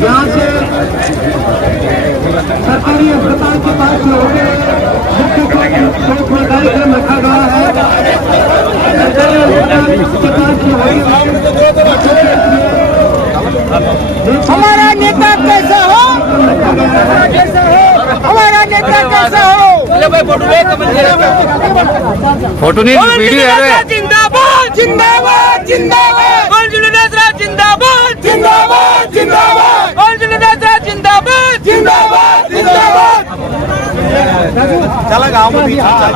यहाँ से सरकारी अस्पताल के पास होकर मुख्य कार्यक्रम रखा गया है। सरकारी अस्पताल हमारा नेता कैसा हो, हमारा नेता कैसा हो। फोटो नहीं वीडियो है। जिंदाबाद जिंदाबाद जिंदाबाद जिंदाबाद जिंदाबाद जिंदाबाद जिंदाबाद जिंदाबाद जिंदाबाद। चला गाँव में जिंदाबाद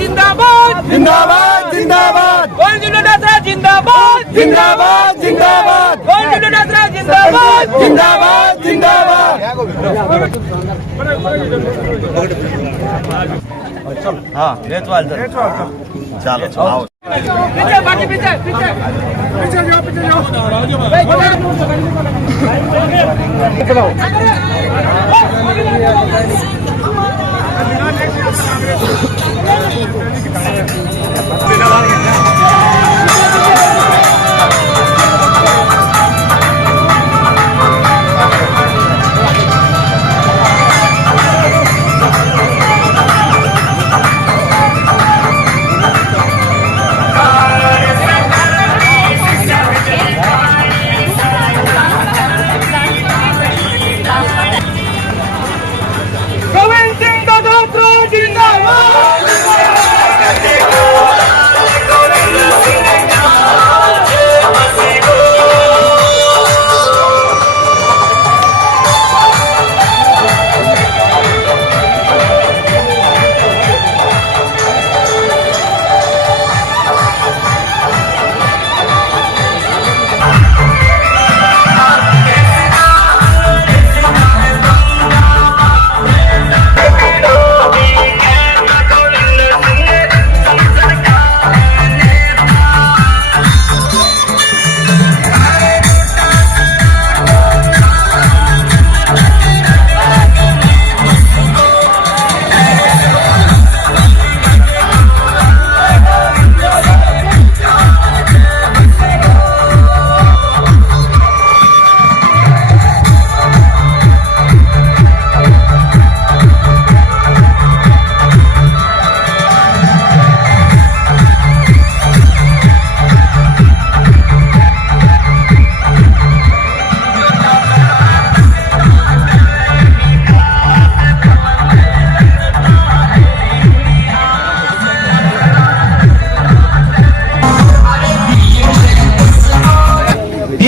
जिंदाबाद जिंदाबाद जिंदाबाद जिंदाबाद जिंदाबाद जिंदाबाद जिंदाबाद जिंदाबाद। हाँ चलो आओ पीछे बाकी पीछे पीछे पीछे जाओ पीछे जाओ।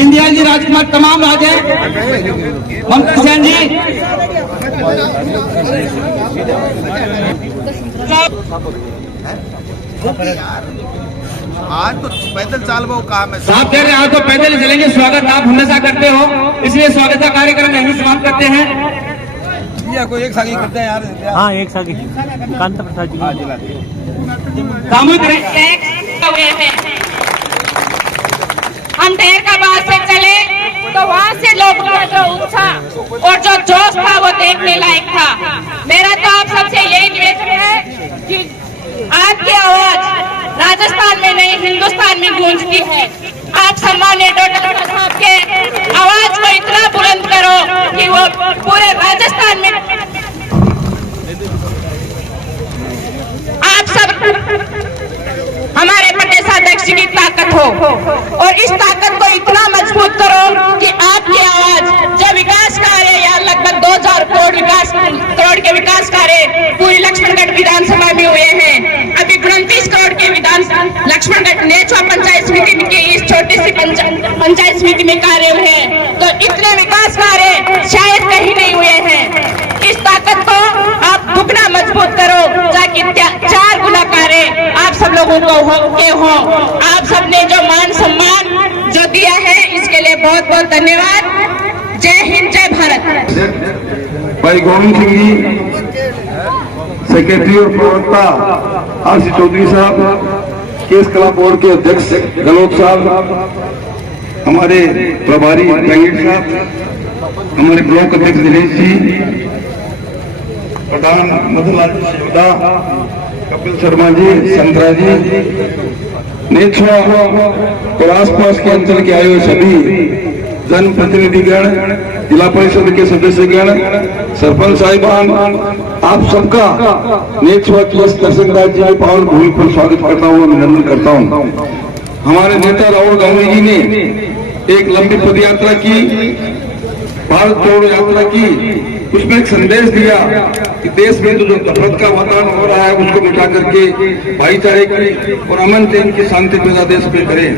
दीनदयाल जी राजकुमार तमाम राजे ममता सेन जी आज तो पैदल चाल वो काम है साहब कह रहे हैं आज तो पैदल ही चलेंगे। स्वागत आप हमेशा करते हो, इसलिए स्वागत का कार्यक्रम यहीं समाप्त करते हैं। कोई एक सागी करते हैं यार। हाँ एक सागी कांता प्रसाद जी सामूहिक हुए हैं। हम देर का बाद से चले तो वहाँ से लोगों का जो उत्साह और जो जोश था वो देखने लायक था। मेरा तो आप सबसे यही निवेदन है कि आपकी आवाज राजस्थान में नहीं हिंदुस्तान में गूंजती है। आप सम्मानित डॉक्टर साहब के आवाज को इतना बुलंद करो कि वो पूरे राजस्थान में आप सब हमारे प्रदेशाध्यक्ष की ताकत हो और इस ताकत को इतना मजबूत करो कि आपकी आवाज जो विकास कार्य या लगभग 2000 करोड़ के विकास कार्य पूरी लक्ष्मणगढ़ विधानसभा में हुए हैं। अभी 29 करोड़ के लक्ष्मणगढ़ नेचुआ पंचायत समिति की इस छोटी सी पंचायत समिति में कार्य हुए हैं, तो इतने विकास कार्य शायद कहीं नहीं हुए हैं। इस ताकत को आप दुगना मजबूत करो ताकि 4 गुना कार्य आप सब लोगों को हो। आप सबने जो मान सम्मान जो दिया है इसके लिए बहुत बहुत धन्यवाद। जय हिंद, जय भारत। भाई गोविंद सिंह जी, सेक्रेटरी और प्रवक्ता आरसी चौधरी साहब, केस कला बोर्ड के अध्यक्ष गहलोत साहब, हमारे प्रभारी वेंकट साहब, हमारे ब्लॉक अध्यक्ष दिनेश जी, प्रधान मधुलाल शिवदा, कपिल शर्मा जी, संतरा जी, नेछुआ और आसपास के अंचल के आए हुए सभी जनप्रतिनिधिगण, जिला परिषद के सदस्यगण, सरपंच साहिबान, आप सबका नेछुआ की इस दर्शन राज्य में पावन भूमि पर स्वागत करता हूँ, अभिनंदन करता हूँ। हमारे नेता राहुल गांधी जी ने एक लंबी पद यात्रा की, भारत जोड़ो यात्रा की, उसमें एक संदेश दिया कि देश में जो नफरत का वातावरण हो रहा है उसको मिटा करके भाईचारे की और अमन चैन की शांति पैदा देश में करें।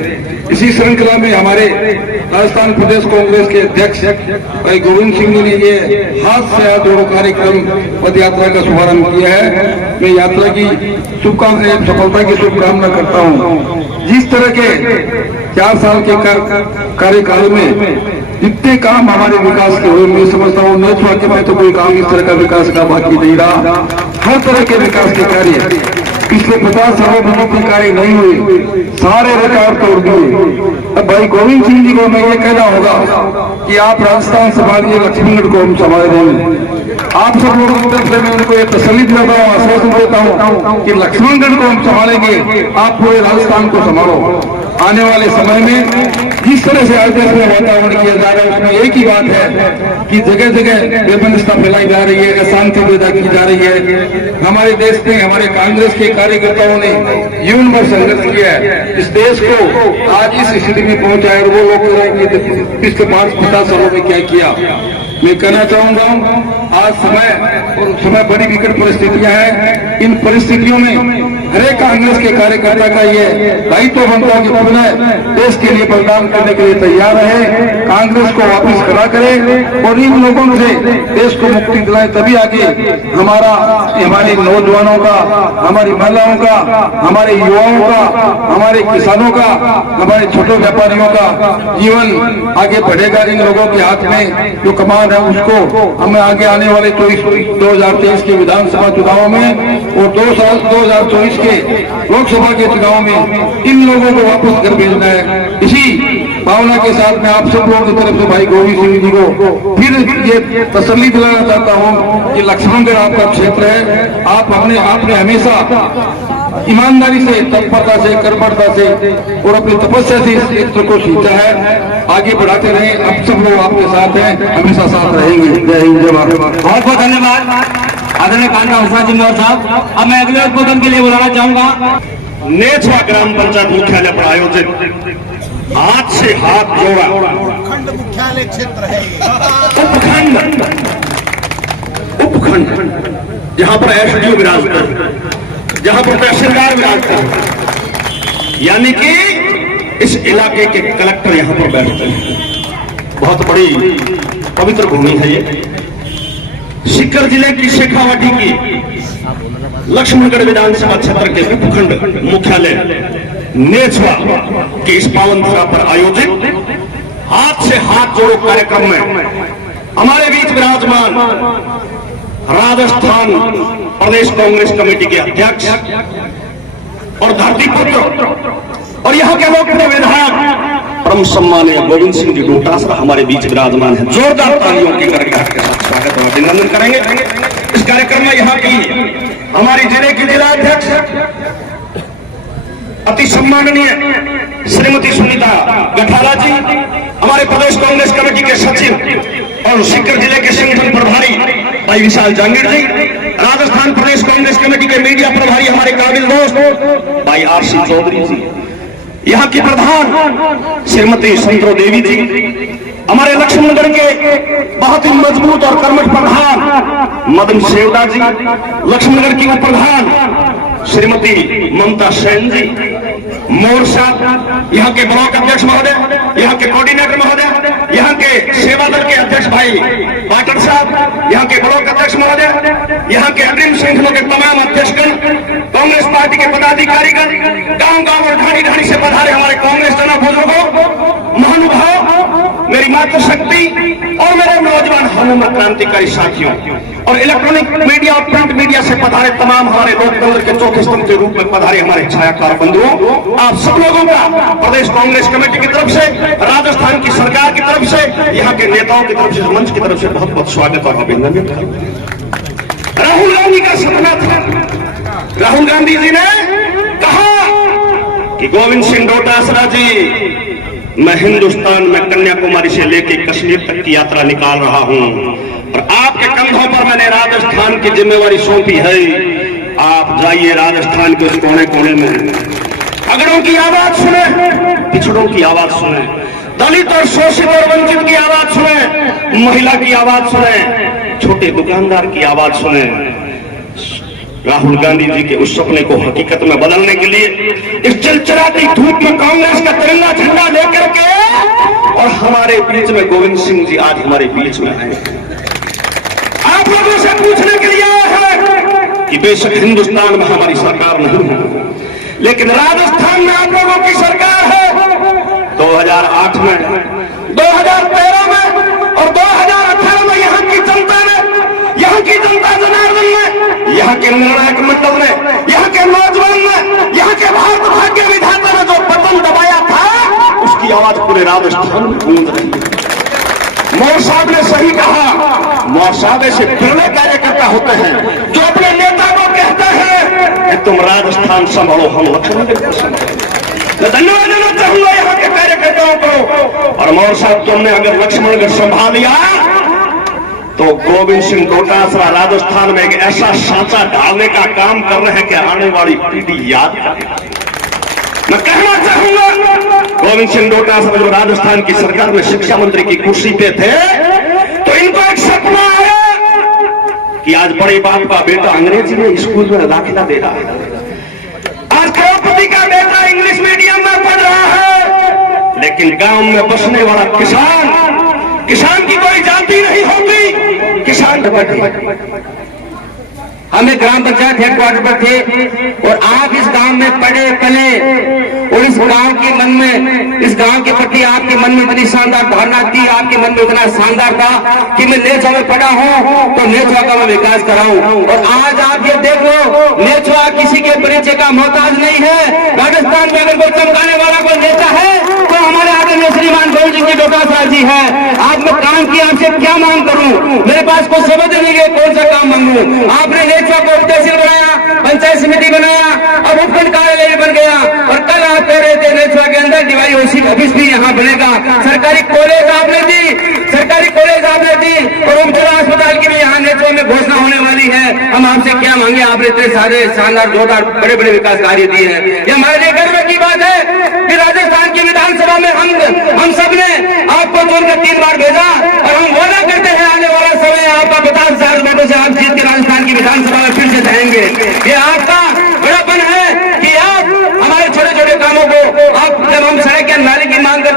इसी श्रृंखला में हमारे राजस्थान प्रदेश कांग्रेस के अध्यक्ष भाई गोविंद सिंह जी ने ये हाथ से हाथ जोड़ो कार्यक्रम पद यात्रा का शुभारंभ किया है। मैं यात्रा की सफलता की शुभकामना करता हूँ। जिस तरह के 4 साल के कार्यकाल में जितने काम हमारे विकास के हुए, मैं समझता हूँ नेछुआ के में तो कोई काम इस तरह का विकास का बाकी नहीं रहा। हर तरह के विकास के कार्य पिछले 50 सालों में कोई कार्य नहीं हुए, सारे रिकॉर्ड तोड़ दिए। अब भाई गोविंद सिंह जी को मैं ये कहना होगा कि आप राजस्थान संभालिए, लक्ष्मणगढ़ को हम संभाल देंगे। आप सब लोगों की तरफ से मैं उनको ये तसल्ली देता हूँ, आश्वासन देता हूँ कि लक्ष्मणगढ़ को हम संभालेंगे, आप पूरे राजस्थान को संभालो। आने वाले समय में जिस तरह से आज देश में वातावरण किया जा रहा है उसमें एक ही बात है कि जगह जगह बेबंदिशता फैलाई जा रही है, अशांति पैदा की जा रही है। हमारे देश में हमारे कांग्रेस के कार्यकर्ताओं ने जीवन भर संघर्ष किया है, इस देश को आज इस स्थिति में पहुंचा है और वो लोग पिछले 50 सालों में क्या किया। मैं कहना चाहूंगा आज समय बड़ी विकट परिस्थितियां हैं। इन परिस्थितियों में हर एक कांग्रेस के कार्यकर्ता का ये दायित्व बनता है कि पुनः देश के लिए बलिदान करने के लिए तैयार है, कांग्रेस को वापस खड़ा करे और इन लोगों से देश को मुक्ति दिलाए। तभी आगे हमारे नौजवानों का, हमारी महिलाओं का, हमारे युवाओं का, हमारे किसानों का, हमारे छोटे व्यापारियों का जीवन आगे बढ़ेगा। इन लोगों के हाथ में जो कमान है उसको हमें आगे आने वाले 2023 के विधानसभा चुनाव में और 2024 के लोकसभा के चुनाव में इन लोगों को वापस घर भेजना है। इसी भावना के साथ मैं आप सब लोगों की तरफ से भाई गोविंद सिंह जी को फिर ये तसल्ली दिलाना चाहता हूँ कि लक्ष्मणगढ़ आपका क्षेत्र है। आपने हमेशा ईमानदारी से, तत्परता से, कर्मठता से और अपनी तपस्या से इस क्षेत्र को सींचा है। आगे बढ़ाते रहे, अब सब लोग आपके साथ हैं, हमेशा साथ रहेंगे। जय हिंद, जय भारत। बहुत बहुत धन्यवाद आदरणीय कांता प्रसाद जी मौर्य साहब। अब मैं अगले उद्बोधन के लिए बुलाना चाहूंगा। नेछुआ ग्राम पंचायत मुख्यालय पर आयोजित हाथ से हाथ जोड़ा खंड मुख्यालय क्षेत्र है, उपखंड जहां पर एसडीओ विराजते हैं, जहां पर तहसीलदार विराजते हैं, यानी कि इस इलाके के कलेक्टर यहाँ पर बैठते हैं। बहुत बड़ी पवित्र भूमि है ये। सीकर जिले की शेखावाटी की लक्ष्मणगढ़ विधानसभा क्षेत्र के उपखंड मुख्यालय नेछवा के इस पावन धरा पर आयोजित हाथ से हाथ जोड़ो कार्यक्रम में हमारे बीच विराजमान राजस्थान प्रदेश कांग्रेस कमेटी के अध्यक्ष और धरतीपुत्र और यहाँ के लोकप्रिय विधायक परम सम्मानीय गोविंद सिंह जी डोटासरा हमारे बीच विराजमान है। जोरदार तालियों के गड़गड़ाहट के साथ स्वागत और अभिनंदन करेंगे। इस कार्यक्रम में यहाँ की हमारी जिले की जिलाध्यक्ष अति सम्माननीय श्रीमती सुनीता गठाला जी, हमारे प्रदेश कांग्रेस कमेटी के सचिव और सीकर जिले के संगठन प्रभारी भाई विशाल जांगीर जी, राजस्थान प्रदेश कांग्रेस कमेटी के मीडिया प्रभारी हमारे काबिल दोस्त भाई आरसी चौधरी जी, यहाँ की प्रधान श्रीमती संतरो देवी जी, हमारे लक्ष्मणगढ़ के बहुत ही मजबूत और कर्मठ प्रधान मदन सेवदा जी, लक्ष्मणगढ़ की उप प्रधान श्रीमती ममता सेन जी, मोर्चा यहाँ के ब्लॉक अध्यक्ष महोदय, यहाँ के कोऑर्डिनेटर महोदय, यहाँ के सेवा दल के अध्यक्ष भाई पाटर साहब, यहाँ के ब्लॉक अध्यक्ष महोदय, यहाँ के अग्रिम श्रृंखलों के तमाम अध्यक्षगण, कांग्रेस पार्टी के पदाधिकारीगण, गांव गांव और ढाणी ढाणी से पधारे हमारे कांग्रेस जना बुजुर्गों, महानुभाव, मेरी मातृशक्ति और मेरे नौजवान हनुमा क्रांतिकारी साथियों और इलेक्ट्रॉनिक मीडिया और प्रिंट मीडिया से पधारे तमाम हमारे लोकतंत्र के चौथे स्तंभ के रूप में पधारे हमारे छायाकार बंधुओं, आप सब लोगों का प्रदेश कांग्रेस कमेटी की तरफ से, राजस्थान की सरकार की तरफ से, यहाँ के नेताओं की तरफ से, मंच की तरफ से बहुत बहुत स्वागत और अभिनंदन। राहुल गांधी का सपना था। राहुल गांधी जी ने कहा कि गोविंद सिंह डोटासरा जी, मैं हिंदुस्तान में कन्याकुमारी से लेकर कश्मीर तक की यात्रा निकाल रहा हूं और आपके कंधों पर मैंने राजस्थान की जिम्मेवारी सौंपी है। आप जाइए राजस्थान के उस कोने कोने में, अगड़ों की आवाज सुने, पिछड़ों की आवाज सुने, दलित और शोषित और वंचित की आवाज सुने, महिला की आवाज सुने, छोटे दुकानदार की आवाज सुने। राहुल गांधी जी के उस सपने को हकीकत में बदलने के लिए इस चिलचिलाती धूप में कांग्रेस का तिरंगा झंडा लेकर के और हमारे बीच में गोविंद सिंह जी आज हमारे बीच में आए। आप लोगों से पूछने के लिए आया है कि बेशक हिंदुस्तान में हमारी सरकार नहीं है, लेकिन राजस्थान में आप लोगों की सरकार है। 2008 में, 2013 में और 2018 में यहाँ की जनता ने, यहाँ की जनता जनार्दन ने, यहाँ के निर्णायक मंडल ने, यहाँ के नौजवान ने, यहाँ के भारत भाग्य विधाता ने जो बटन दबाया था, उसकी आवाज पूरे राजस्थान में गूंज रही है। मोर साहब ने सही कहा, मोर साहब ऐसे बिरले कार्यकर्ता होते हैं जो अपने नेता को कहते हैं कि तुम राजस्थान संभालो, हम लक्ष्मणगढ़ को संभालो। धन्यवाद देना चाहूंगा यहाँ के कार्यकर्ताओं को। और मोर साहब, तुमने अगर लक्ष्मणगढ़ संभाल लिया तो गोविंद सिंह डोटासरा राजस्थान में एक ऐसा सांचा डालने का काम कर रहे हैं कि आने वाली पीढ़ी याद करेगी। मैं कहना चाहूंगा, गोविंद सिंह डोटासरा जो राजस्थान की सरकार में शिक्षा मंत्री की कुर्सी पे थे, तो इनको एक सपना आया कि आज बड़े बाप का बेटा अंग्रेजी में स्कूल में दाखिला दे रहा है, आज करोड़पति का बेटा इंग्लिश मीडियम में पढ़ रहा है, लेकिन गांव में बसने वाला किसान की कोई जाति नहीं होती, किसान हमें ग्राम पंचायत हेडक्वार्टर पर थे और आप इस गांव में पढ़े पले और इस गांव के मन में, इस गांव के प्रति आपके मन में इतनी शानदार धारणा थी, आपके मन में इतना शानदार था कि मैं नेछवा में पढ़ा हूं तो नेछवा का मैं विकास कराऊं। और आज आप ये देख लो, नेछवा किसी के परिचय का मोहताज नहीं है। राजस्थान में अगर कोई चमकाने वाला कोई नेता है तो हमारे आदरणीय श्रीमान गोविंद सिंह डोटासरा जी है। आप मैं काम की आपसे क्या मांग करूं, मेरे पास कोई शब्द नहीं है, कौन सा काम मांगू। आपने नेछवा को तहसील बनाया, पंचायत समिति बनाया, अब उपखंड कार्यालय बन गया और कल आप कह रहे थे नेछवा के अंदर डिवाई ऑफिस भी यहाँ बनेगा। सरकारी कॉलेज आपने दी, सरकारी कॉलेज आपने दी और उपजिला अस्पताल की भी यहाँ नेछवा में घोषणा होने वाली है। हम आपसे क्या मांगे, आपने इतने सारे शानदार जोरदार बड़े बड़े विकास कार्य दिए हैं। ये हमारे लिए गर्व की बात है कि राजस्थान की विधानसभा में हम सब ने आपको चुनकर 3 बार भेजा और हम वादा करते हैं आने वाला समय आपका 50,000 वोटों से आप जीत के राजस्थान की विधानसभा में फिर से जाएंगे। ये आपका बड़ापन है कि आप हमारे छोटे छोटे कामों को, आप जब हम सड़क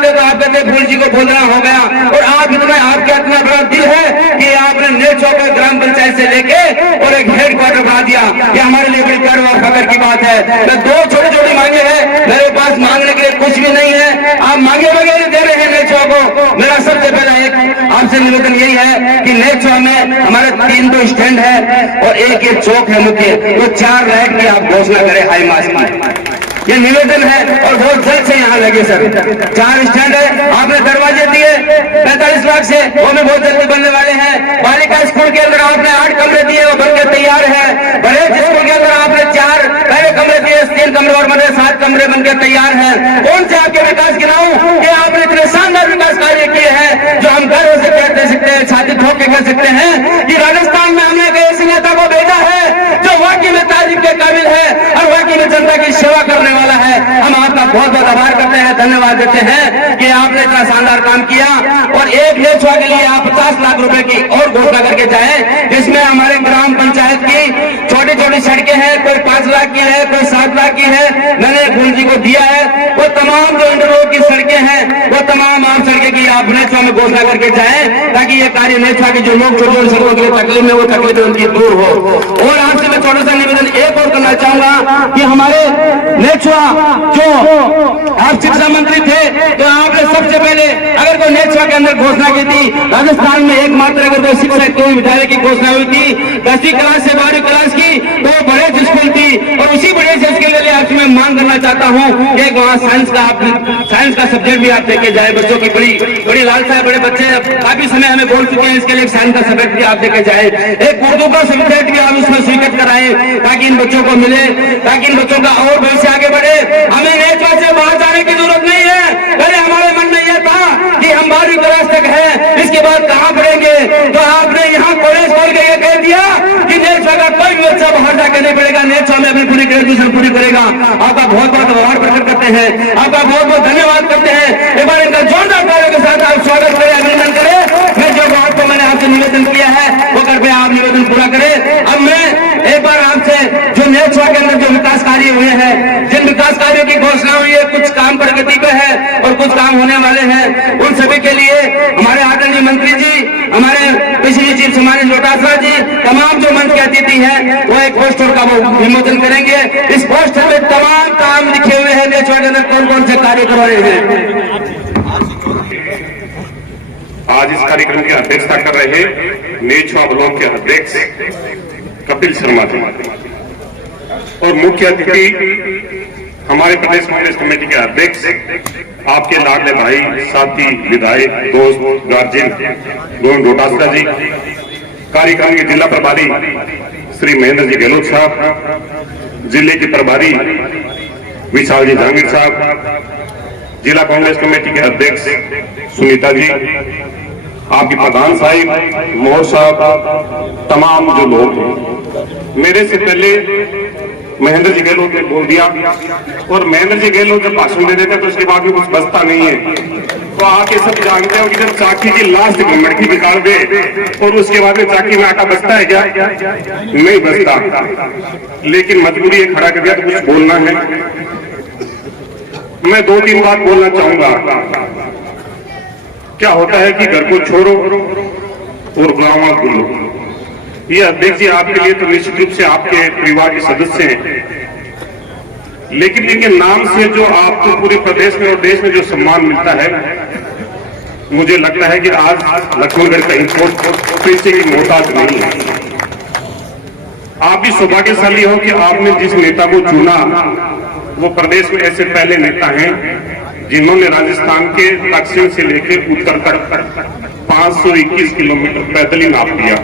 थे तो आप कहते भूल जी को बोलना हो गया, और आप आपका इतना बड़ा दिल है कि आपने नेचो के ग्राम पंचायत से लेके और एक हेडक्वार्टर बना दिया। ये हमारे लिए बड़ी गर्व और फख्र की बात है। मैं 2 छोटी छोटी मांगे हैं, मेरे पास मांगने के लिए कुछ भी नहीं है, आप मांगे वगैरह दे रहे हैं नेचो को। मेरा सबसे पहला एक आपसे निवेदन यही है कि नेचो में हमारे 3 तो स्टैंड है और एक ये चौक है मुख्य, वो 4 लाइट की आप घोषणा करें हाई मास की, ये निवेदन है और बहुत जल्द से यहाँ लगे सर। 4 स्टैंड है, आपने दरवाजे दिए 45 लाख से, वो भी बहुत जल्दी बनने वाले हैं। बालिका स्कूल के अंदर आपने 8 कमरे दिए, वो बनकर तैयार है। बड़े स्कूल के अंदर आपने 4 पहले कमरे दिए, 3 कमरे और बने 7 कमरे बनकर तैयार हैं। कौन से आपके विकास गिनाऊं कि आपने इतने शानदार विकास कार्य किए हैं जो हम गर्व से कह सकते हैं, छाती ठोक के कह सकते हैं कि राजस्थान में हमने एक ऐसे नेता को भेजा है जो वाकई में तारीफ के काबिल है और वाकई में जनता की सेवा करने वाला है। हम आपका बहुत बहुत आभार करते हैं, धन्यवाद देते हैं कि आपने इतना शानदार काम किया। और एक नेचुआ के लिए आप 50 लाख रुपए की और घोषणा करके जाएं, जिसमें हमारे ग्राम पंचायत की छोटी छोटी सड़कें हैं, कोई 5 लाख की है, कोई 7 लाख की है, मैंने भूल जी को दिया है। वो तमाम जो इंटररोड की सड़कें हैं, वो तमाम आप सड़कें की आप नेचुआ में घोषणा करके जाएं, ताकि ये कार्य नेचुआ के जो लोग छोटी छोटी सड़कों के लिए तकलीफ में, वो तकलीफ उनकी दूर हो। और आपसे मैं छोटा सा निवेदन एक और करना चाहूंगा कि हमारे नेचुआ जो आप शिक्षा मंत्री थे, तो आपने सबसे पहले अगर कोई नेचुआ के अंदर घोषणा की थी, राजस्थान में एकमात्र अगर कोई शिक्षा कोई विद्यालय की घोषणा हुई थी 10वीं क्लास से 12वीं क्लास की, तो वो बड़े स्कूल थी। और उसी बड़े से इसके लिए आपसे मैं मांग करना चाहता हूँ कि वहाँ साइंस का सब्जेक्ट भी आप लेके जाए। बच्चों की बड़ी लालसा है, बड़े बच्चे काफी समय हमें बोल चुके हैं, इसके लिए साइंस का सब्जेक्ट भी आप लेके जाए। एक उर्दू का सब्जेक्ट भी आप उसमें स्वीकृत कराएं, ताकि इन बच्चों को मिले, ताकि इन बच्चों का और भविष्य आगे बढ़े। हमें नेचुआ से बाहर जाने की जरूरत नहीं है। पहले हमारे मन में यह था कि हम 12वीं क्लास तक हैं, इसके बाद कहाँ पढ़ेंगे, तो आपने यहाँ कॉलेज खोल के ये कह दिया कि नेचुआ का कोई भी बच्चा बाहर जाके नहीं पड़ेगा, नेचुआ में अपनी पूरी ग्रेजुएशन पूरी करेगा। आपका बहुत बहुत आभार प्रकट करते हैं, आपका बहुत बहुत धन्यवाद करते हैं। एक बार इनका जोरदार तालियों के साथ आप स्वागत करें, अभिनंदन करें। मैं जो बात को मैंने आपसे निवेदन किया है वो कृपया आप निवेदन पूरा करें। अब मैं एक बार आपसे जो नेचुआ के अंदर जो विकास कार्य हुए हैं, जिन विकास कार्यों की घोषणा हुई है, कुछ काम प्रगति पे है और कुछ काम होने वाले हैं, उन सभी के लिए हमारे आदरणीय मंत्री जी, हमारे कृषि चीफ सम्मानित डोटासरा जी, तमाम जो मंच के अतिथि हैं, वो एक पोस्टर का वो विमोचन करेंगे। इस पोस्टर में तमाम काम लिखे हुए हैं, नेचुआ के अंदर कौन कौन से कार्य कर रहे हैं। आज इस कार्यक्रम की अध्यक्षता कर रहे नेचुआ ब्लॉक के अध्यक्ष कपिल शर्मा जी और मुख्य अतिथि हमारे प्रदेश कांग्रेस कमेटी के अध्यक्ष आपके लाडले भाई, साथी, विधायक, दोस्त, गार्जियन गोविंद डोटासरा जी, कार्यक्रम के जिला प्रभारी श्री महेंद्र जी गहलोत साहब, जिले के प्रभारी विशाल जी जहांगीर साहब, जिला कांग्रेस कमेटी के अध्यक्ष सुनीता जी, आपके प्रधान साहिब, मोहर साहब, तमाम जो लोग हैं। मेरे से पहले महेंद्र जी गहलोत ने बोल दिया और महेंद्र जी गहलोत जब भाषण दे देते तो उसके बाद में कुछ बचता नहीं है। तो आके सब जानते हो कि जब चाकी की लास्ट मटकी निकाल दे और उसके बाद में चाकी में आटा बचता है क्या? नहीं बचता। लेकिन मजबूरी ये खड़ा कर दिया तो कुछ बोलना है। मैं 2-3 बात बोलना चाहूंगा। क्या होता है कि घर को छोड़ो और गाँव भूलो। ये अध्यक्ष जी आपके लिए तो निश्चित रूप से आपके परिवार के सदस्य हैं, लेकिन इनके नाम से जो आपको पूरे प्रदेश में और देश में जो सम्मान मिलता है, मुझे लगता है कि आज लक्ष्मणगढ़ कहीं पैसे की मोहताज नहीं है। आप भी सौभाग्यशाली हो कि आपने जिस नेता को चुना वो प्रदेश में ऐसे पहले नेता हैं जिन्होंने राजस्थान के दक्षिण से लेकर उत्तर तक 521 किलोमीटर पैदल ही नाप दिया।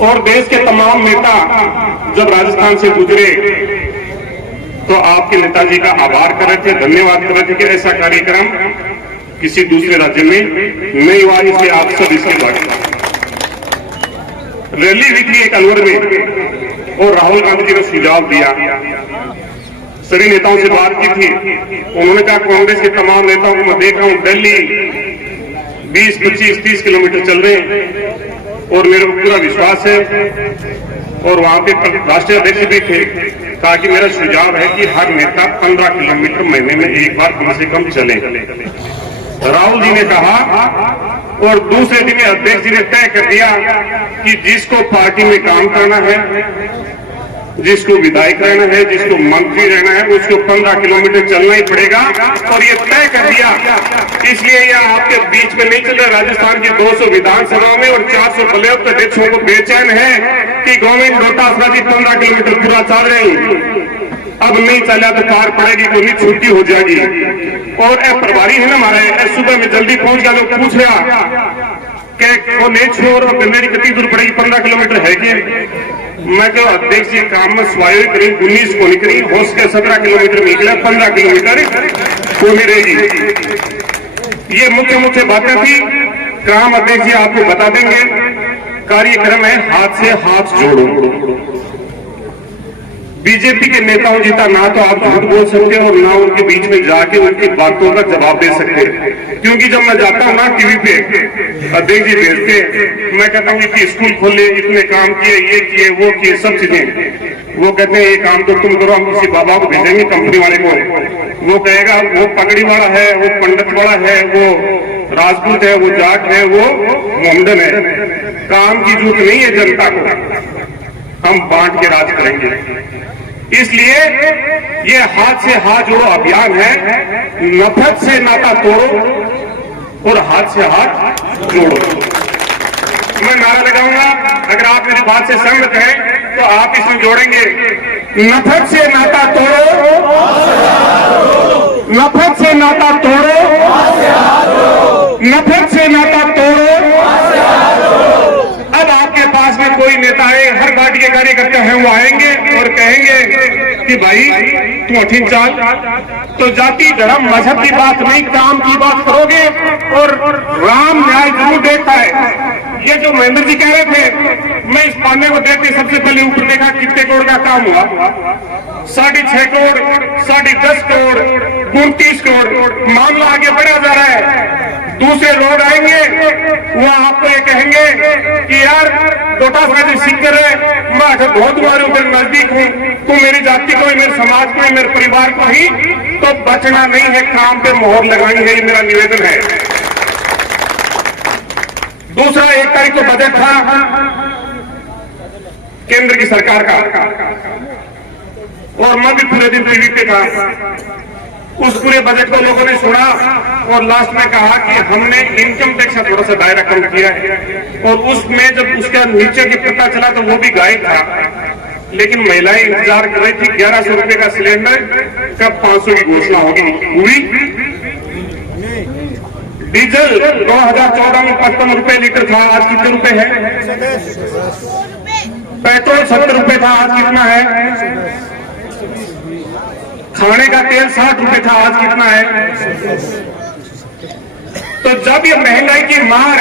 और देश के तमाम नेता जब राजस्थान से गुजरे तो आपके नेताजी का आभार कर रहे थे, धन्यवाद कर रहे थे कि ऐसा कार्यक्रम किसी दूसरे राज्य में नहीं हुआ, इसलिए आप सब इसके बाद रैली हुई थी एक अलवर में और राहुल गांधी जी ने सुझाव दिया। सभी नेताओं से बात की थी, उन्होंने कहा कांग्रेस के तमाम नेताओं को मैं देख रहा हूं दिल्ली 20, 25, 30 किलोमीटर चल रहे हैं और मेरे को पूरा विश्वास है। और वहां पे राष्ट्रीय अध्यक्ष भी थे, कहा कि मेरा सुझाव है कि हर नेता 15 किलोमीटर महीने में एक बार कम से कम चले। राहुल जी ने कहा और दूसरे दिन अध्यक्ष जी ने तय कर दिया कि जिसको पार्टी में काम करना है, जिसको विधायक रहना है, जिसको मंत्री रहना है, उसको 15 किलोमीटर चलना ही पड़ेगा। और ये तय कर दिया, इसलिए यह आपके बीच में नहीं चल रहा। राजस्थान की 200 विधानसभा में और 400 ब्लॉक अध्यक्षों को बेचैन है कि गवर्नमेंट डोटासरा जी 15 किलोमीटर पूरा चल रही, अब नहीं चला तो कार पड़ेगी, कोई छुट्टी हो जाएगी। और प्रभारी है ना हमारे, सुबह में जल्दी पहुंच गया, लोग पूछ रहा कि वो नहीं छोड़ और गंदेरी कितनी दूर पड़ेगी, 15 किलोमीटर है कि मैं जो अध्यक्ष जी काम में स्वायु करी 19 को निकली, हो सके 17 किलोमीटर निकला, 15 किलोमीटर होनी रहेगी। ये मुख्य मुख्य बातें थी। काम अध्यक्ष जी आपको बता देंगे। कार्यक्रम है हाथ से हाथ जोड़ो। बीजेपी के नेताओं जीता ना तो आप झूठ बोल सकते और ना उनके बीच में जाके उनकी बातों का जवाब दे सकते, क्योंकि जब मैं जाता हूं ना टीवी पे अध्यक्ष जी भेजते, मैं कहता हूं कि स्कूल खोले, इतने काम किए, ये किए, वो किए, सब चीजें। वो कहते हैं ये काम तो तुम करो, हम किसी बाबा को भेजेंगे कंपनी वाले को, वो कहेगा वो पगड़ी वाला है, वो पंडित वाला है, वो राजपूत है, वो जाट है, वो मोहम्मदन है। काम की जरूरत नहीं है जनता को, हम बांट के राज करेंगे। इसलिए ये हाथ से हाथ जोड़ो अभियान है। नफरत से नाता तोड़ो और हाथ से हाथ जोड़ो। मैं नारा लगाऊंगा, अगर आप मेरी बात से सहमत हैं तो आप इसमें जोड़ेंगे, नफरत से नाता तोड़ो, नफरत से नाता तोड़ो, नफरत से नाता तोड़ो। अब आपके पास में कोई नेता है, हर पार्टी के कार्यकर्ता हैं, वो आएंगे और कहेंगे कि भाई तू अठीन चाल, तो जाति धर्म मजहब की बात नहीं, काम की बात करोगे और राम न्याय जरूर देखता है। ये जो महेंद्र जी कह रहे थे, मैं इस पाने को देखते सबसे पहले ऊपर देखा कितने करोड़ का काम हुआ, 6.5 करोड़, 10.5 करोड़, 29 करोड़, मामला आगे बढ़ा जा रहा है। दूसरे लोग आएंगे, वो आपको ये कहेंगे कि यार डोटासरा जी सिक्कर है, मैं बहुत तुम्हारे ऊपर नजदीक हूँ, तू मेरी जाति को, मेरे समाज को, मेरे परिवार को ही, तो बचना नहीं है, काम पे मोहर लगानी है, ये मेरा निवेदन है। दूसरा, 1 तारीख को बजट था केंद्र की सरकार का, और मैं भी पूरे दिन टीवी पे था। उस पूरे बजट को लोगों ने सुना और लास्ट में कहा कि हमने इनकम टैक्स का थोड़ा सा दायरा कम किया है, और उसमें जब उसका नीचे की पता चला तो वो भी गायब था। लेकिन महिलाएं इंतजार कर रही थी 1100 रुपए का सिलेंडर, कब 500 की घोषणा होगी, हुई। डीजल 2014 में 55 रुपए लीटर था, आज कितने रुपए है? पेट्रोल 70 रुपए था, आज कितना है? खाने का तेल 60 रुपए था, आज कितना है? तो जब ये महंगाई की मार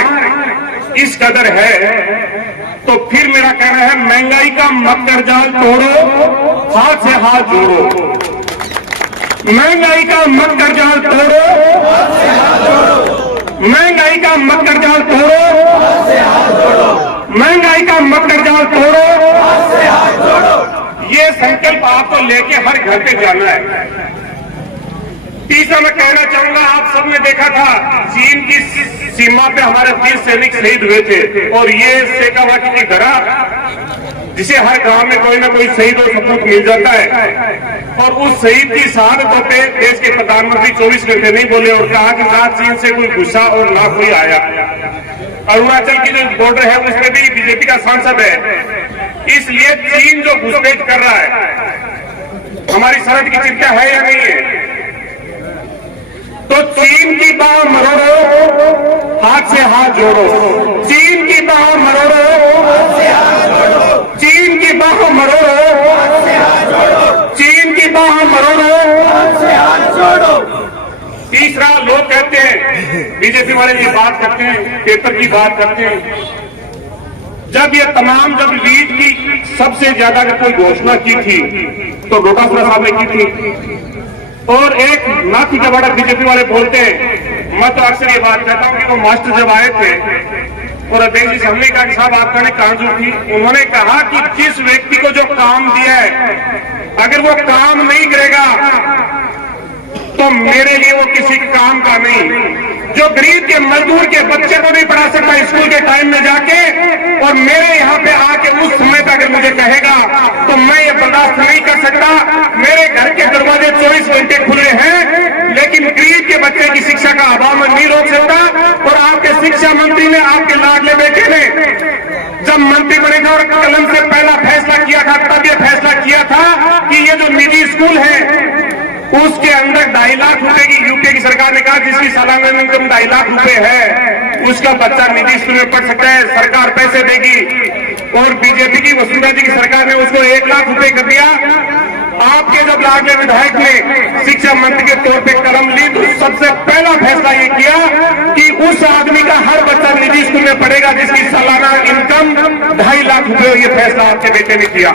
इस कदर है, तो फिर मेरा कहना है महंगाई का मकर जाल तोड़ो, हाथ से हाथ जोड़ो। महंगाई का मकर जाल तोड़ो, महंगाई का मकर जाल तोड़ो, महंगाई का मकर जाल तोड़ो। ये संकल्प आपको लेके हर घर पे जाना है। तीसरा मैं कहना चाहूंगा, आप सबने देखा था चीन की सीमा पे हमारे 20 सैनिक शहीद हुए थे, और ये शेखावाटी की तरह जिसे हर गांव में कोई ना कोई शहीद और सपूत मिल जाता है, और उस शहीद की शहादतों पे देश के प्रधानमंत्री 24 घंटे नहीं बोले और कहा कि ना चीन से कोई गुस्सा और ना कोई आया। अरुणाचल की जो बॉर्डर है उसमें भी बीजेपी का सांसद है, इसलिए चीन जो घुसपैठ कर रहा है, हमारी सरहद की चिंता है या नहीं है? तो चीन की बाह मरोड़ो, हाथ से हाथ जोड़ो। चीन की बाह मरोड़ो, चीन की बाह मरोड़ो, चीन की बाह मरोड़ो। तीसरा, लोग कहते हैं, बीजेपी वाले ये बात करते हैं, पेपर की बात करते हैं, जब ये तमाम जब लीड की सबसे ज्यादा अगर कोई घोषणा की थी तो डोटासरा साहब ने की थी, और एक नाथी कबाड़ा बीजेपी वाले बोलते हैं। मैं तो अक्सर ये बात कहता हूं कि वो मास्टर जब आए थे और अध्यक्ष जी से हमने कहा कि साहब आपका ने कागज थी, उन्होंने कहा कि जिस व्यक्ति को जो काम दिया है अगर वो काम नहीं करेगा तो मेरे लिए वो किसी काम का नहीं। जो गरीब के मजदूर के बच्चे को नहीं पढ़ा सकता स्कूल के टाइम में जाके और मेरे यहाँ पे आके उस समय तक अगर मुझे कहेगा तो मैं ये बर्दाश्त नहीं कर सकता। मेरे घर के दरवाजे 24 घंटे खुले हैं लेकिन गरीब के बच्चे की शिक्षा का अभाव में नहीं रोक सकता। और आपके शिक्षा मंत्री ने, आपके लाडले बेटे ने जब मंत्री बने थे और कलम से पहला फैसला किया था तब ये फैसला किया था कि ये जो निजी स्कूल है उसके अंदर 2.5 लाख रुपए की यूपीए की सरकार ने कहा जिसकी सालाना इनकम 2.5 लाख रुपए है उसका बच्चा निजी स्कूल में पढ़ सकता है, सरकार पैसे देगी। और बीजेपी की वसुंधरा जी की सरकार ने उसको 1 लाख रुपए कर दिया। आपके जब लाडले विधायक ने शिक्षा मंत्री के तौर पे कलम ली तो सबसे पहला फैसला ये किया कि उस आदमी का हर बच्चा निजी स्कूल में पढ़ेगा जिसकी सालाना इनकम 2.5 लाख रुपए। ये फैसला आपके बेटे ने किया।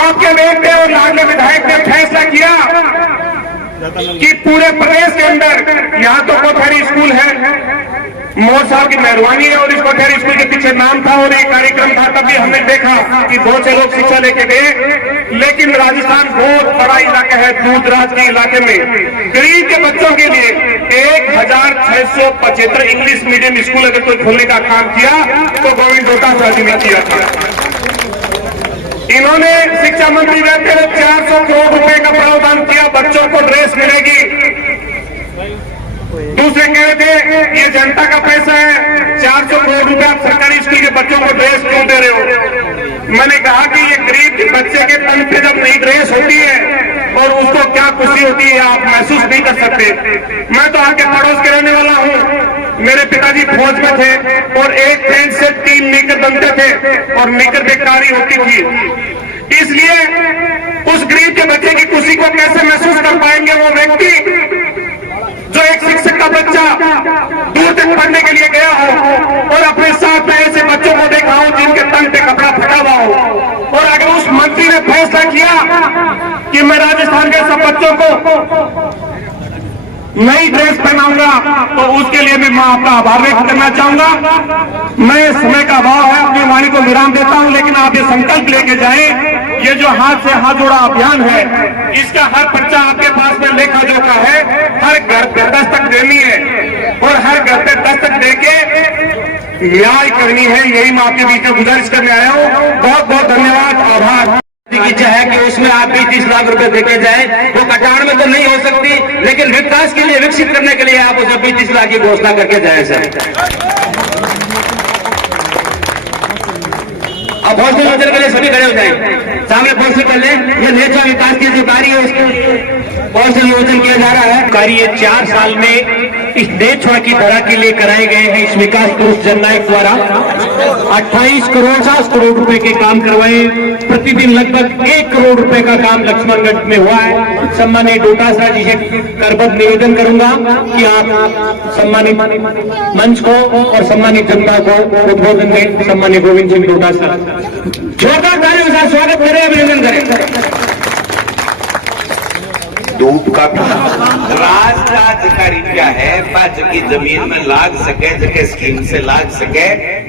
आपके बेटे और लाडले विधायक ने फैसला किया कि पूरे प्रदेश के अंदर यहाँ तो कोठरी स्कूल है, मोर साहब की मेहरबानी है और इस कोठरी स्कूल के पीछे नाम था और एक कार्यक्रम था, तभी हमने देखा कि बहुत से लोग शिक्षा लेके गए। लेकिन राजस्थान बहुत बड़ा इलाका है, दूर दराज के इलाके में गरीब के बच्चों के लिए 1675 इंग्लिश मीडियम स्कूल अगर कोई खोलने का काम किया तो गोविंद डोटासरा जी ने किया था। इन्होंने शिक्षा मंत्री रहते हुए 400 करोड़ रुपए का प्रावधान किया, बच्चों को ड्रेस मिलेगी। दूसरे कह रहे थे ये जनता का पैसा है, 400 करोड़ रुपए आप सरकारी स्कूल के बच्चों को ड्रेस क्यों दे रहे हो? मैंने कहा कि ये गरीब के बच्चे के तन पे जब नई ड्रेस होती है और उसको क्या खुशी होती है आप महसूस नहीं कर सकते। मैं तो आपके पड़ोस के रहने वाला हूँ, मेरे पिताजी फौज में थे और एक पैंट से 3 नीकर बनते थे और नीकर बेकारी होती थी। इसलिए उस गरीब के बच्चे की खुशी को कैसे महसूस कर पाएंगे वो व्यक्ति जो एक शिक्षक का बच्चा दूर तक पढ़ने के लिए गया हो और अपने साथ में ऐसे बच्चों को देखा हो जिनके तन पे कपड़ा फटा हुआ हो। और अगर उस मंत्री ने फैसला किया कि मैं राजस्थान के सब बच्चों को नई ड्रेस पहनाऊंगा तो उसके लिए भी मैं आपका आभार व्यक्त करना चाहूंगा। मैं समय का अभाव है, अपनी वाणी को विराम देता हूं, लेकिन आप ये संकल्प लेके जाएं, ये जो हाथ से हाथ जोड़ा अभियान है इसका हर पर्चा आपके पास में लेखा जोखा है, हर घर पे दस्तक देनी है और हर घर पे दस्तक देके न्याय करनी है। यही मैं आपके बीच में गुजारिश करने आया हूँ। बहुत बहुत धन्यवाद, आभार। की इच्छा है कि उसमें आप भी 30 लाख रुपए देके जाए, वो कटान में तो नहीं हो सकती लेकिन विकास के लिए, विकसित करने के लिए आप उसे 30 लाख की घोषणा करके जाए सर। अब हौसले लोचन के लिए सभी खड़े हो जाए, सामने पहुंच कर ले। ये नेता विकास की अधिकारी है उसको हौसले लोचन किया जा रहा है। कार्य ये 4 साल में इस नेछुआ की धरा के लिए कराए गए हैं इस विकास पुरुष जननायक द्वारा 28 करोड़ 50 करोड़ रुपए के काम करवाए। प्रतिदिन लगभग 1 करोड़ रुपए का काम लक्ष्मणगढ़ में हुआ है। सम्मानित डोटासरा जी से करबद्ध निवेदन करूंगा कि आप सम्मानित मंच को और सम्मानित जनता को उद्बोधन दें। सम्मानित गोविंद सिंह डोटासरा जोरदार तालियों के साथ स्वागत करें, अभिनंदन करें। दूध का राज का रुपया है पाँच की जमीन में लाग सके जगह स्कीम से लाग सके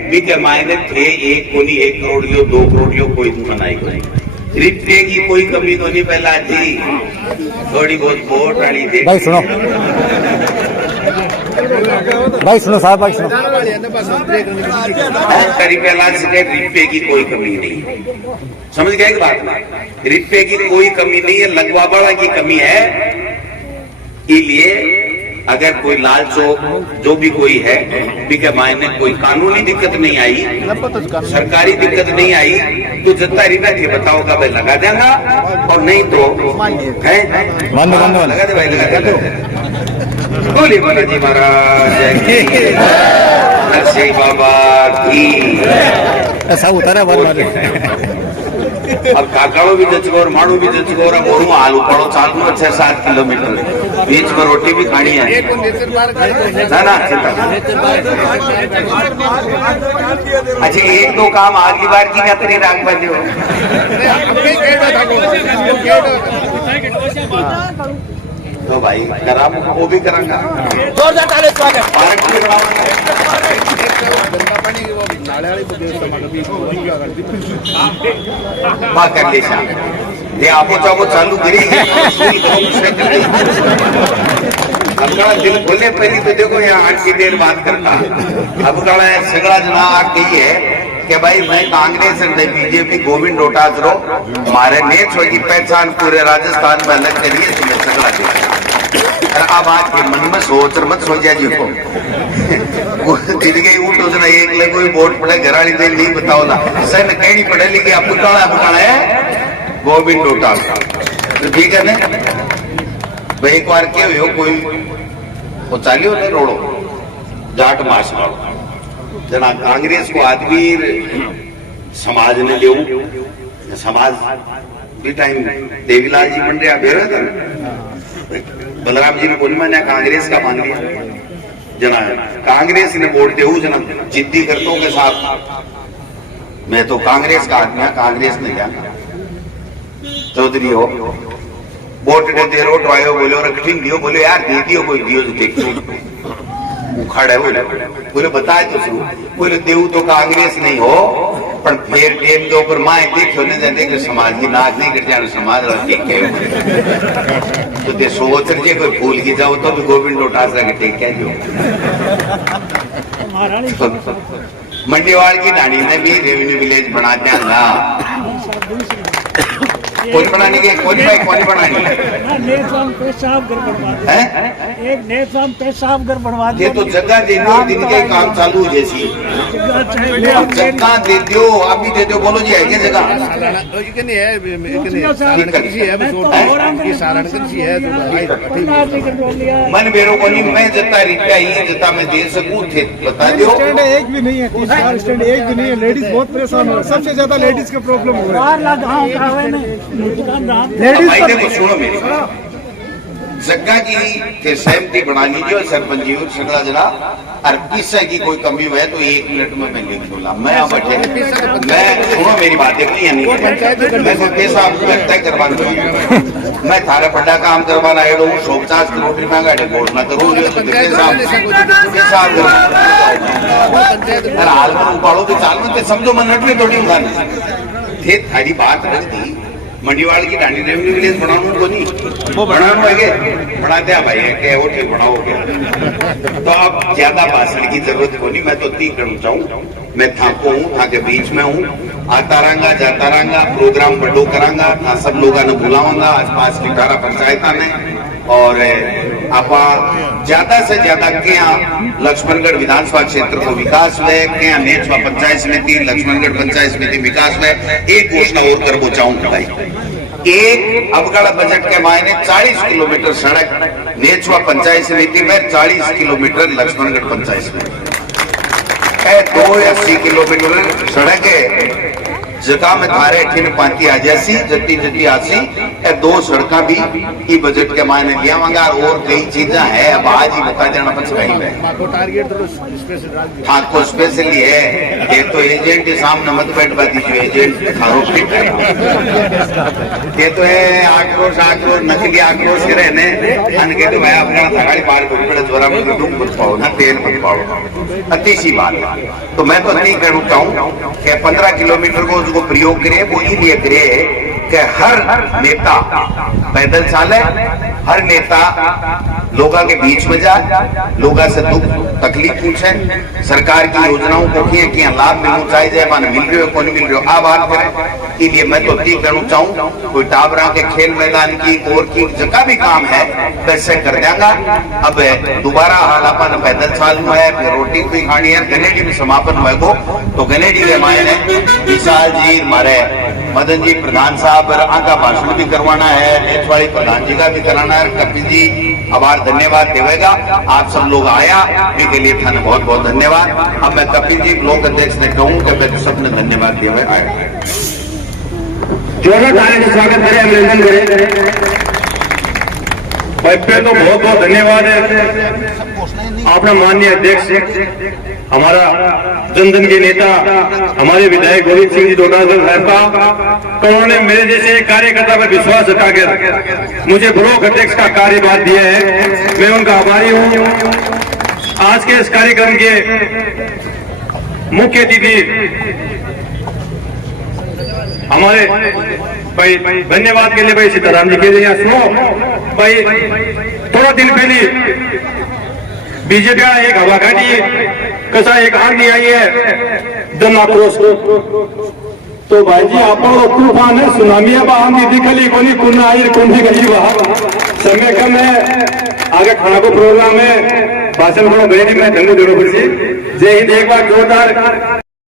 भी मायने थे 1 कोनी 1 करोड़ 2 करोड़ कोई बनाई रुपये की कोई कमी तो नहीं। पहला जी थोड़ी बहुत वोट वाली दे भाई सुनो, भाई सुनो साहब, भाई सुनो। रुपया लाग सके, रुपये की कोई कमी नहीं। समझ गए इस बात में? रुपये की कोई कमी नहीं है, लगवा बड़ा की कमी है। इसलिए अगर कोई लालचो जो भी कोई है बिके मायने कोई कानूनी दिक्कत नहीं आई, सरकारी दिक्कत नहीं आई तो जितना रिपा थे बताओ का भाई लगा देगा और नहीं तो है लगा दे भाई, लगा दे। बोले बोले जी महाराज नरसिंह बाबा की ऐसा उतारा बार अब काकाड़ो भी जचगो और माड़ू भी जचगो और मोरू आलू पड़ो चालू 6-7 किलोमीटर बीच में रोटी भी खानी है ना ना चिंता। अच्छा 1-2 काम आगे बार की नतरी राख बजे हो तो भाई करा वो भी करांगा, जोरदार ताली स्वागत। पार्क भी बनाऊंगा। कर ले ये आपो चापो चालू करेगी। अब का दिल खोलने पहली तो देखो यहाँ 8 की देर बात करता। अब का सगड़ा जना आग गई है कि भाई मैं कांग्रेस बीजेपी गोविंद डोटासरो हमारे नेत्र की पहचान पूरे राजस्थान में अलग करिए तो मैं सगड़ा देता। अब आज के मन में सोच मत सोचा जी को दिल गई उठ उसने एक ले कोई वोट पड़े घराड़ी दे नहीं बताओ ना सर कहीं पढ़े लिखे अब बुटाड़ा है गोविंद डोटासरा तो ठीक है ना भाई एक बार क्या हो कोई वो चालियो ने रोड़ो जाट मास वालो जना कांग्रेस को आदमी समाज ने देव समाज भी टाइम देवीलाल जी बन रहा बेरा था बलराम जी ने बोली मैंने कांग्रेस का मान लिया जना कांग्रेस ने वोट देव जना जिद्दी करतों के साथ मैं तो कांग्रेस का आदमी कांग्रेस ने क्या चौधरी हो वोट दे रोट आयो बोले और रखी दियो बोले यार दे दियो कोई दियो तो देख उखाड़ है बोले बताए तो शुरू बोले देव तो कांग्रेस नहीं हो पर फिर टेम के ऊपर माए देखो न जाते कि समाज की नाक नहीं कर जाए समाज ठीक है तो दे सोच रहे कोई भूल की जाओ तो भी गोविंद डोटासरा के टेक क्या जो मंडीवाड़ की ढाणी ने भी रेवेन्यू विलेज बना दिया ना कौन बनाने के कौन बनाने एक नेताम पेशाब घर बनवा ये तो जगह दे दो दिन के काम चालू जैसी जगह दे दो अभी दे दो बोलो जी है क्या जगह मन बेरो को नहीं मैं जता रिटा ही जता मैं दे सकूं थे बता दो एक भी नहीं है स्टैंड एक भी नहीं है लेडीज बहुत परेशान हो सबसे ज्यादा लेडीज का प्रॉब्लम हो रहा है देखो सुनो मेरी जगह की सहमति बना लीजिए सरपंच जी सगड़ा जना और किसी की कोई कमी है तो 1 मिनट में मैं लिख दूंगा मैं बैठे मैं सुनो मेरी बात देखनी है नहीं मैं कोई पैसा तय करवा दूँ मैं थारा बड़ा काम करवाना है 150 करोड़ रुपया का घोषणा करूँ हाल में उपाड़ो भी चाल में समझो मैं नट में थोड़ी उठानी थे थारी बात रख दी मंडीवाड़ की ढाणी रेवेन्यू विलेज बनाना को नहीं वो बनाना है बनाते हैं भाई क्या वो ठीक बनाओगे तो अब ज्यादा भाषण की जरूरत को नहीं मैं तो 3 करना चाहूँ मैं थाको हूँ था के बीच में हूँ आता रंगा जाता रंगा प्रोग्राम बड़ो करांगा था सब लोगों ने बुलाऊंगा आसपास की 18 पंचायत में और आप ज्यादा से ज्यादा क्या लक्ष्मणगढ़ विधानसभा क्षेत्र को विकास में क्या नेचवा पंचायत समिति लक्ष्मणगढ़ पंचायत समिति विकास में एक घोषणा और कर वो चाहूंगा भाई एक अबगढ़ बजट के मायने 40 किलोमीटर सड़क नेचवा पंचायत समिति में 40 किलोमीटर लक्ष्मणगढ़ पंचायत समिति 280 किलोमीटर सड़क है जगह में थारे ठिन पाती आ जैसी जट्टी जट्टी आसी ए 2 सड़का भी ई बजट के मायने लिया मंगा और कई चीजें है अब आज ही बता देना पंचायत में हाँ को स्पेशली है ये तो एजेंट के सामने मत बैठ पाती जो एजेंट थारो फिट है ये तो है आक्रोश नकली आक्रोश के रहने अन के तो मैं अपना थकाड़ी पार को बड़े जोरा में डूब मत पाओ ना तेल मत पाओ अति सी बात है तो मैं तो नहीं करता हूँ कि 15 किलोमीटर को उसको प्रयोग करे वो इसलिए करे कि हर नेता पैदल चाले हर नेता लोगों के बीच में जाए लोगों से दुख तकलीफ पूछे सरकार की योजनाओं को किया लाभ मिलना चाहिए माने मिल रहे हो कौन मिल रहे हो आप बात करें इसलिए मैं तो ठीक करना चाहूँ कोई टाबरा के खेल मैदान की और की जगह भी काम है वैसे कर देगा अब दोबारा हालापन पैदल चालू है फिर रोटी भी खानी है गनेडी में समापन हुआ तो गनेडी के मायने विशाल जी हमारे मदन जी प्रधान साहब आका भाषण भी करवाना है नेचवाड़ी प्रधान जी का भी कराना है कपिल जी आभार धन्यवाद देवेगा आप सब लोग आया इसके लिए थाने बहुत बहुत धन्यवाद अब मैं कपिल जी ब्लॉक अध्यक्ष ने कहूँ कि मैं सबने धन्यवाद दिया आया जोरदार ताली से स्वागत करें अभिनंदन करें भाई पहले तो बहुत बहुत धन्यवाद है अपना माननीय अध्यक्ष हमारा जन जन के नेता हमारे विधायक गोविंद सिंह जी डोटासर साहब का, उन्होंने मेरे जैसे कार्यकर्ता पर विश्वास जताकर मुझे ब्लॉक अध्यक्ष का कार्यभार दिया है। मैं उनका आभारी हूँ। आज के इस कार्यक्रम के मुख्य अतिथि हमारे भाई धन्यवाद के लिए भाई सीताराम जी के लिए यहाँ सुनो भाई, थोड़ा दिन पहले बीजेपी का एक हवा घाटी कसा एक आंधी आई है जन आक्रोश, तो भाई जी आप तूफान है सुनामी है आंधी दिखली कोनी कुन्ना आई कुंभी गई वहां समय कम है, आगे खाना को प्रोग्राम है भाषण बड़ो गए मैं धन्यवाद जय हिंद। एक बार जोरदार